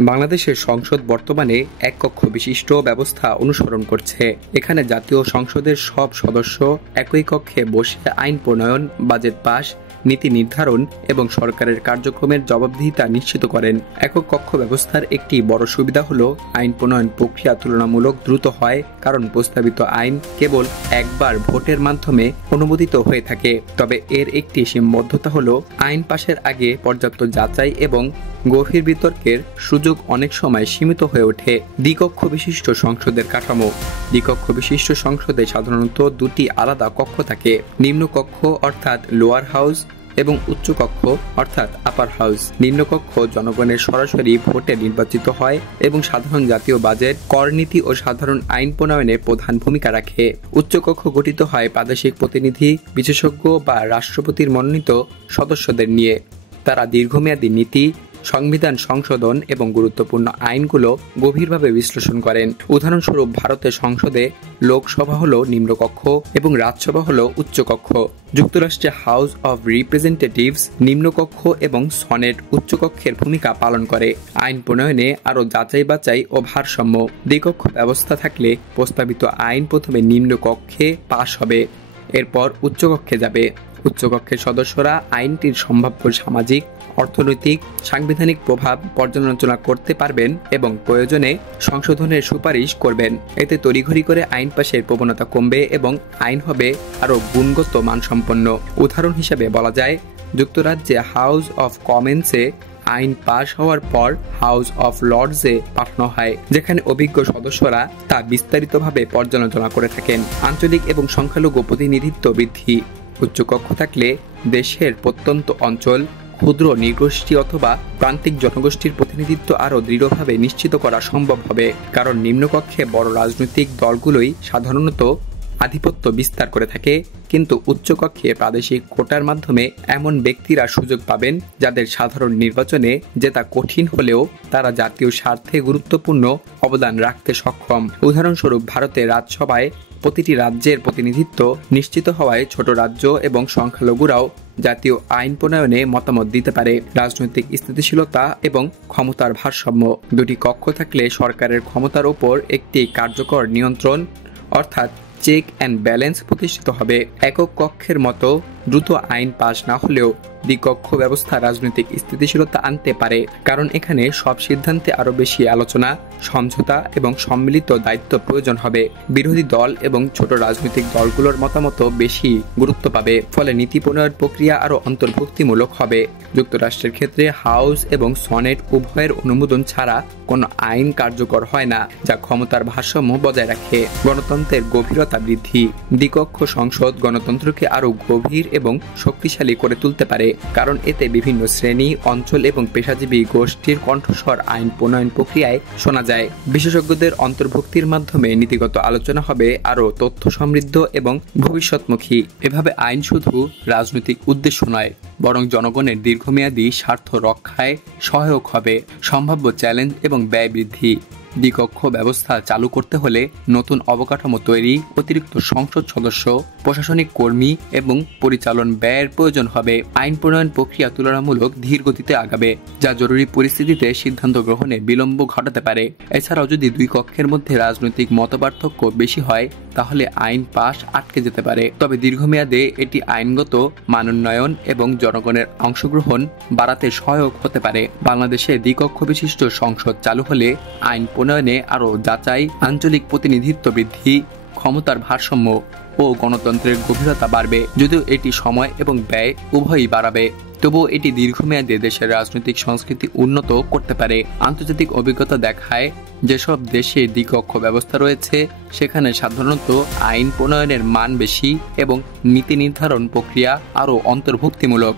বাংলাদেশের সংসদ বর্তমানে এক কক্ষ বিশিষ্ট ব্যবস্থা অনুসরণ করছে। এখানে জাতীয় সংসদের সব সদস্য একই কক্ষে বসে আইন প্রণয়ন, বাজেট পাস, নীতি নির্ধারণ এবং সরকারের কার্যক্রমের জবাবদিহিতা নিশ্চিত করেন। একক কক্ষ ব্যবস্থার একটি বড় সুবিধা হলো আইন প্রণয়ন প্রক্রিয়া তুলনামূলক দ্রুত হয়, কারণ প্রস্তাবিত আইন কেবল একবার ভোটের মাধ্যমে অনুমোদিত হয়ে থাকে। তবে এর একটি সীমাবদ্ধতা হলো আইন পাশের আগে পর্যাপ্ত যাচাই এবং গভীর বিতর্কের সুযোগ অনেক সময় সীমিত হয়ে ওঠে। দ্বিকক্ষ বিশিষ্ট সংসদের কাঠামো। দ্বিকক্ষ বিশিষ্ট সংসদে সাধারণত দুটি আলাদা কক্ষ থাকে, নিম্নকক্ষ অর্থাৎ লোয়ার হাউস এবং উচ্চকক্ষ অর্থাৎ আপার হাউস। নিম্নকক্ষ জনগণের সরাসরি ভোটে নির্বাচিত হয় এবং সাধারণ জাতীয় বাজেট, করনীতি ও সাধারণ আইন প্রণয়নে প্রধান ভূমিকা রাখে। উচ্চকক্ষ গঠিত হয় প্রাদেশিক প্রতিনিধি, বিশেষজ্ঞ বা রাষ্ট্রপতির মনোনীত সদস্যদের নিয়ে। তারা দীর্ঘমেয়াদী নীতি, সংবিধান সংশোধন এবং গুরুত্বপূর্ণ আইনগুলো গভীরভাবে বিশ্লেষণ করেন। উদাহরণস্বরূপ, ভারতের সংসদে লোকসভা হলো নিম্নকক্ষ এবং রাজ্যসভা হলো উচ্চকক্ষ। যুক্তরাষ্ট্রে হাউস অব রিপ্রেজেন্টেটিভস নিম্নকক্ষ এবং সনেট উচ্চকক্ষের ভূমিকা পালন করে। আইন প্রণয়নে আরও যাচাই বাছাই ও ভারসাম্য। দ্বিকক্ষ ব্যবস্থা থাকলে প্রস্তাবিত আইন প্রথমে নিম্নকক্ষে পাশ হবে, এরপর উচ্চকক্ষে যাবে। উচ্চকক্ষের সদস্যরা আইনটির সম্ভাব্য সামাজিক, অর্থনৈতিক, সাংবিধানিক প্রভাব পর্যালোচনা করতে পারবেন এবং প্রয়োজনে সংশোধনের সুপারিশ করবেন। এতে তড়িঘড়ি করে আইন পাশের প্রবণতা কমবে এবং আইন হবে আরও গুণগত মানসম্পন্ন। উদাহরণ হিসেবে বলা যায়, যুক্তরাজ্যে হাউস অফ কমন্সে আইন পাশ হওয়ার পর হাউস অফ লর্ডসে পাঠানো হয়, যেখানে অভিজ্ঞ সদস্যরা তা বিস্তারিতভাবে পর্যালোচনা করে থাকেন। আঞ্চলিক এবং সংখ্যালঘু প্রতিনিধিত্ব বৃদ্ধি। উচ্চকক্ষ থাকলে দেশের প্রত্যন্ত অঞ্চল, ক্ষুদ্র নৃগোষ্ঠী অথবা প্রান্তিক জনগোষ্ঠীর প্রতিনিধিত্ব আরও দৃঢ়ভাবে নিশ্চিত করা সম্ভব হবে, কারণ নিম্নকক্ষে বড় রাজনৈতিক দলগুলোই সাধারণত আধিপত্য বিস্তার করে থাকে, কিন্তু উচ্চকক্ষে প্রাদেশিক কোটার মাধ্যমে এমন ব্যক্তিরা সুযোগ পাবেন যাদের সাধারণ নির্বাচনে জেতা কঠিন হলেও তারা জাতীয় স্বার্থে গুরুত্বপূর্ণ অবদান রাখতে সক্ষম। উদাহরণস্বরূপ, ভারতের রাজ্যসভায় প্রতিটি রাজ্যের প্রতিনিধিত্ব নিশ্চিত হওয়ায় ছোট রাজ্য এবং সংখ্যালঘুরাও জাতীয় আইন প্রণয়নে মতামত দিতে পারে। রাজনৈতিক স্থিতিশীলতা এবং ক্ষমতার ভারসাম্য। দুটি কক্ষ থাকলে সরকারের ক্ষমতার উপর একটি কার্যকর নিয়ন্ত্রণ অর্থাৎ চেক অ্যান্ড ব্যালেন্স প্রতিষ্ঠিত হবে। একক কক্ষের মতো দ্রুত আইন পাশ না হলেও দ্বিকক্ষ ব্যবস্থা রাজনৈতিক স্থিতিশীলতা আনতে পারে, কারণ এখানে সব সিদ্ধান্তে আরও বেশি আলোচনা, সমঝোতা এবং সম্মিলিত দায়িত্ব প্রয়োজন হবে। বিরোধী দল এবং ছোট রাজনৈতিক দলগুলোর মতামত বেশি গুরুত্ব পাবে, ফলে নীতি প্রণয়ন প্রক্রিয়া আরও অন্তর্ভুক্তিমূলক হবে। যুক্তরাষ্ট্রের ক্ষেত্রে হাউস এবং সনেট উভয়ের অনুমোদন ছাড়া কোনো আইন কার্যকর হয় না, যা ক্ষমতার ভারসাম্য বজায় রাখে। গণতন্ত্রের গভীরতা বৃদ্ধি। দ্বিকক্ষ সংসদ গণতন্ত্রকে আরও গভীর এবং শক্তিশালী করে তুলতে পারে, কারণ এতে বিভিন্ন শ্রেণী, অঞ্চল এবং পেশাজীবী গোষ্ঠীর কণ্ঠস্বর আইন প্রণয়ন প্রক্রিয়ায় শোনা যায়। বিশেষজ্ঞদের অন্তর্ভুক্তির মাধ্যমে নীতিগত আলোচনা হবে আরও তথ্য সমৃদ্ধ এবং ভবিষ্যৎমুখী। এভাবে আইন শুধু রাজনৈতিক উদ্দেশ্য নয়, বরং জনগণের দীর্ঘমেয়াদী স্বার্থ রক্ষায় সহায়ক হবে। সম্ভাব্য চ্যালেঞ্জ এবং ব্যয় বৃদ্ধি। দ্বিকক্ষ ব্যবস্থা চালু করতে হলে নতুন অবকাঠামো তৈরি, অতিরিক্ত সংসদ সদস্য, প্রশাসনিক কর্মী এবং পরিচালন ব্যয়ের প্রয়োজন হবে। আইন প্রণয়ন প্রক্রিয়া তুলনামূলক ধীর গতিতে আগাবে, যা জরুরি পরিস্থিতিতে সিদ্ধান্ত গ্রহণে বিলম্ব ঘটাতে পারে। এছাড়াও যদি দুই কক্ষের মধ্যে রাজনৈতিক মতপার্থক্য বেশি হয়, তাহলে আইন পাশ আটকে যেতে পারে। তবে দীর্ঘমেয়াদে এটি আইনগত মানোন্নয়ন এবং জনগণের অংশগ্রহণ বাড়াতে সহায়ক হতে পারে। বাংলাদেশে দ্বিকক্ষ বিশিষ্ট সংসদ চালু হলে আইন প্রণয়নে আরও যাচাই, আঞ্চলিক প্রতিনিধিত্ব বৃদ্ধি, ক্ষমতার ভারসাম্য ও গণতন্ত্রের গভীরতা বাড়বে। যদিও এটি সময় এবং ব্যয় উভয়ই বাড়াবে, তবুও এটি দীর্ঘমেয়াদে দেশের রাজনৈতিক সংস্কৃতি উন্নত করতে পারে। আন্তর্জাতিক অভিজ্ঞতা দেখায়, যেসব দেশে দ্বিকক্ষ ব্যবস্থা রয়েছে সেখানে সাধারণত আইন প্রণয়নের মান বেশি এবং নীতি নির্ধারণ প্রক্রিয়া আরও অন্তর্ভুক্তিমূলক।